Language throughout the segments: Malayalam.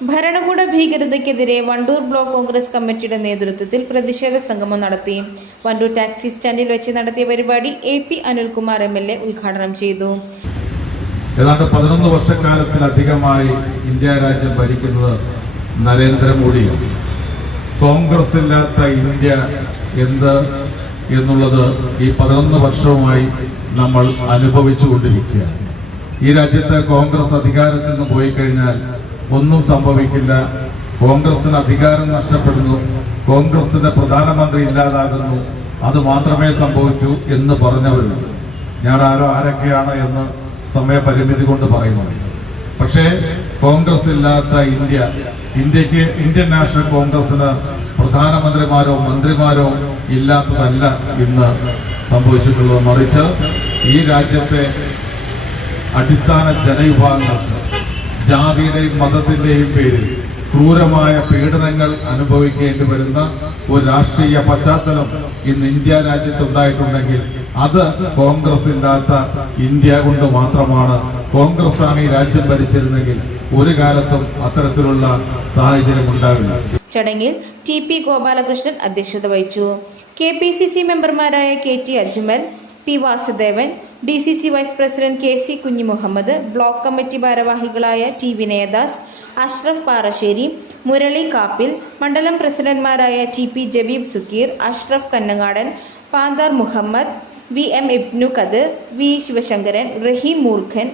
ഭരണകൂട ഭീകരതയ്ക്കെതിരെ വണ്ടൂർ ബ്ലോക്ക് കോൺഗ്രസ് കമ്മിറ്റിയുടെ നേതൃത്വത്തിൽ പ്രതിഷേധ സംഗമം നടത്തി. വണ്ടൂർ ടാക്സി സ്റ്റാൻഡിൽ വെച്ച് നടത്തിയ പരിപാടി A P Anilkumar M L A ഉദ്ഘാടനം ചെയ്തു. ഏതാണ്ട് പതിനൊന്ന് വർഷക്കാലത്തിലധികമായി ഇന്ത്യ രാജ്യം ഭരിക്കുന്നത് നരേന്ദ്രമോദിയാണ് കോൺഗ്രസ് ഇല്ലാത്ത ഇന്ത്യ എന്ത് എന്നുള്ളത് ഈ പതിനൊന്ന് വർഷവുമായി നമ്മൾ അനുഭവിച്ചു കൊണ്ടിരിക്കുകയാണ് ഈ രാജ്യത്ത് കോൺഗ്രസ് അധികാരത്തിൽ നിന്ന് പോയി കഴിഞ്ഞാൽ ഒന്നും സംഭവിക്കില്ല. കോൺഗ്രസിന് അധികാരം നഷ്ടപ്പെടുന്നു. കോൺഗ്രസിന്റെ പ്രധാനമന്ത്രി ഇല്ലാതാകുന്നു. അത് മാത്രമേ സംഭവിക്കൂ എന്ന് പറഞ്ഞവരുണ്ട് ഞാൻ ആരോ ആരൊക്കെയാണ് എന്ന് സമയപരിമിതി കൊണ്ട് പറയുന്നത് പക്ഷേ കോൺഗ്രസ് ഇല്ലാത്ത ഇന്ത്യ ഇന്ത്യയ്ക്ക് ഇന്ത്യൻ നാഷണൽ കോൺഗ്രസിന് പ്രധാനമന്ത്രിമാരോ മന്ത്രിമാരോ ഇല്ലാത്തതല്ല ഇന്ന് സംഭവിച്ചിട്ടുള്ളത്. മറിച്ച് ഈ രാജ്യത്തെ അടിസ്ഥാന ജനവിഭാഗങ്ങൾക്ക് ജാതിയുടെയും മതത്തിന്റെയും പേരിൽ ക്രൂരമായ പീഡനങ്ങൾ അനുഭവിക്കേണ്ടി വരുന്ന ഒരു രാഷ്ട്രീയ പശ്ചാത്തലം ഇന്ന് ഇന്ത്യ രാജ്യത്ത് ഉണ്ടായിട്ടുണ്ടെങ്കിൽ അത് കോൺഗ്രസ് ഇല്ലാത്ത ഇന്ത്യ കൊണ്ട് മാത്രമാണ് കോൺഗ്രസ് ആണ് ഈ രാജ്യം ഭരിച്ചിരുന്നെങ്കിൽ ഒരു കാലത്തും അത്തരത്തിലുള്ള സാഹചര്യം ഉണ്ടാവില്ല. ചടങ്ങിൽ ടി പി ഗോപാലകൃഷ്ണൻ അധ്യക്ഷത വഹിച്ചു. കെ പി സി സി മെമ്പർമാരായ K T Ajmal P Vasudevan D C C vice president K C Kunhimuhammad block committee ഭാരവാഹികളായ ടി വിനയദാസ് അഷ്റഫ് പാറശ്ശേരി മുരളി കാപ്പിൽ മണ്ഡലം പ്രസിഡന്റ്മാരായ T P Jabeeb Sukkeer Ashraf Kannangadan Panthar Muhammad V M Ibnu Kader V Sivasankaran Rahim Moorkhan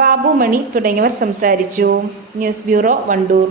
Babu Mani തുടങ്ങിയവർ സംസാരിച്ചു. News bureau Wandoor.